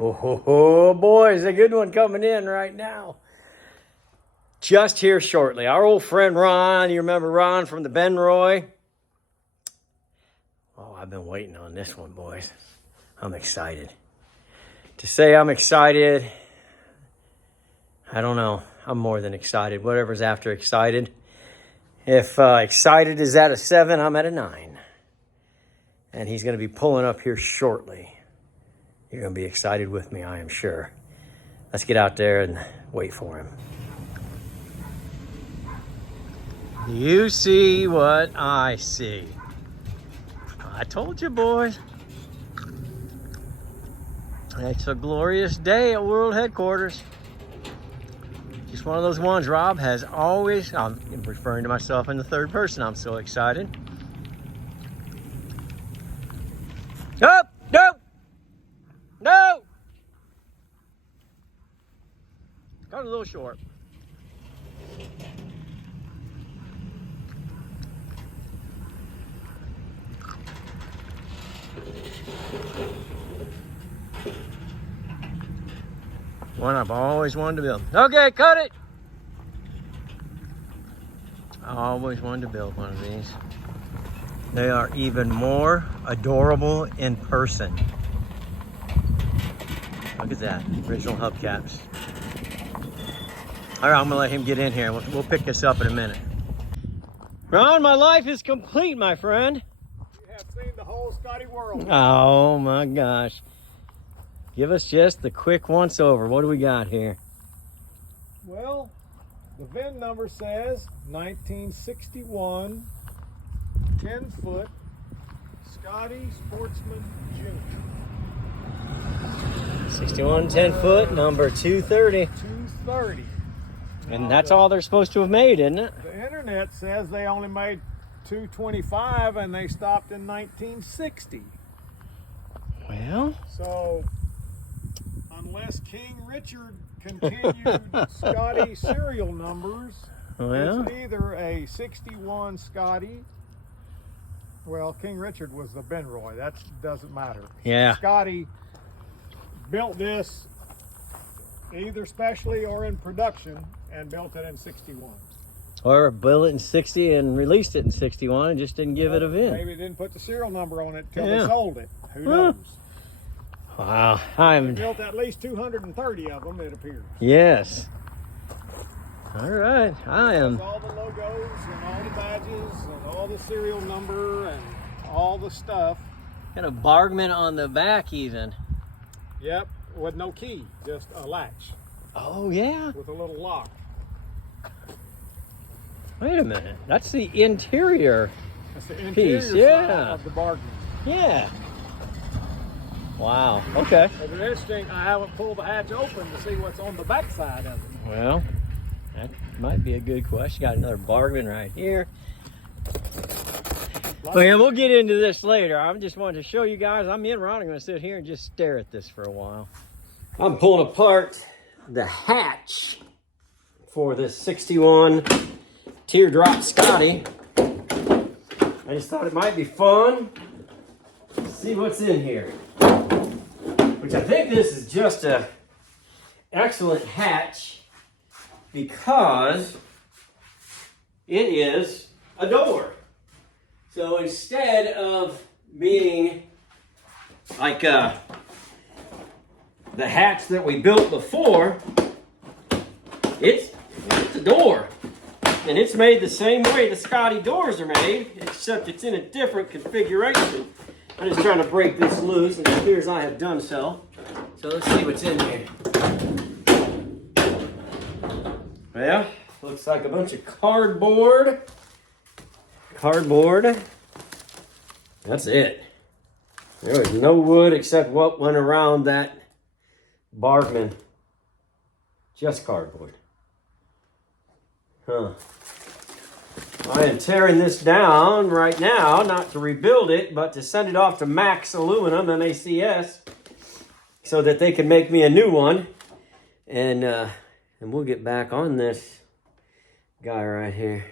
Oh, boys, a good one coming in right now. Just here shortly. Our old friend Ron, you remember Ron from the Benroy? Oh, I've been waiting on this one, boys. I'm excited. To say I'm excited, I don't know. I'm more than excited. Whatever's after excited. If excited is at a 7, I'm at a 9. And he's going to be pulling up here shortly. You're going to be excited with me, I am sure. Let's get out there and wait for him. You see what I see. I told you, boys. It's a glorious day at World Headquarters. Just one of those ones Rob has always, I'm referring to myself in the third person, I'm so excited. No! No! No! Got a little short. One I've always wanted to build. Okay, cut it! I always wanted to build one of these. They are even more adorable in person. Look at that, original hubcaps. All right, I'm gonna let him get in here. We'll pick this up in a minute. Ron, my life is complete, my friend. You have seen the whole Scotty world. Oh my gosh. Give us just the quick once over. What do we got here? Well, the VIN number says 1961, 10-foot, Scotty Sportsman Jr. 61 10-foot, number 230. 230. And that's all they're supposed to have made, isn't it? The internet says they only made 225 and they stopped in 1960. Well, so unless King Richard continued Scotty serial numbers, well, it's either a 61 Scotty. Well, King Richard was the Benroy. That doesn't matter. Yeah. Scotty built this either specially or in production and built it in 61. or built it in 60 and released it in 61 and just didn't give it a VIN. Maybe didn't put the serial number on it till Yeah. they sold it. Who knows? Wow, They built at least 230 of them, it appears. yes. All right, I am. All the logos and all the badges and all the serial number and all the stuff. Got a bargman on the back even. Yep, with no key, just a latch Oh yeah. with a little lock. Wait a minute. That's the interior. That's the interior Piece, side yeah. of the bargain. Yeah. Wow. Okay. It's interesting, I haven't pulled the hatch open to see what's on the back side of it. Well, that might be a good question. Got another bargain right here. Well, yeah, we'll get into this later. I just wanted to show you guys. I'm in. Ron, I'm going to sit here and just stare at this for a while. I'm pulling apart the hatch for this 61 Teardrop Scotty. I just thought it might be fun to see what's in here. Which I think this is just a excellent hatch because it is a door. So instead of being like the hatch that we built before, it's a door. And it's made the same way the Scotty doors are made, except it's in a different configuration. I'm just trying to break this loose, and it appears I have done so. So let's see what's in here. Well, looks like a bunch of cardboard. That's it. There was no wood except what went around that bargman. Just cardboard. Huh. I am tearing this down right now, not to rebuild it, but to send it off to Max Aluminum, MACS, so that they can make me a new one. And we'll get back on this guy right here.